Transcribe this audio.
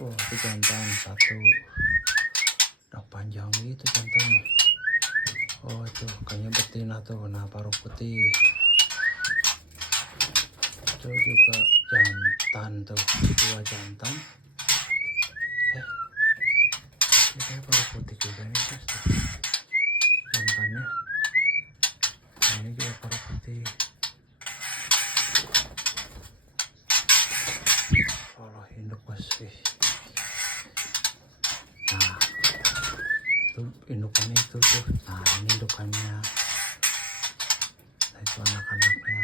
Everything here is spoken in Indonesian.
Wah, itu jantan satu. Udah panjang gitu jantannya. Oh, itu kayaknya betina tuh. Nah, paruh putih. Itu juga jantan tuh. Dua jantan. Ini kayak paruh putih juga nih, guys. Jantannya. Nah, ini juga paruh putih. Kalau induk masih. Nah, itu indukannya itu tuh. Nah, ini indukannya. Nah, itu anak-anaknya.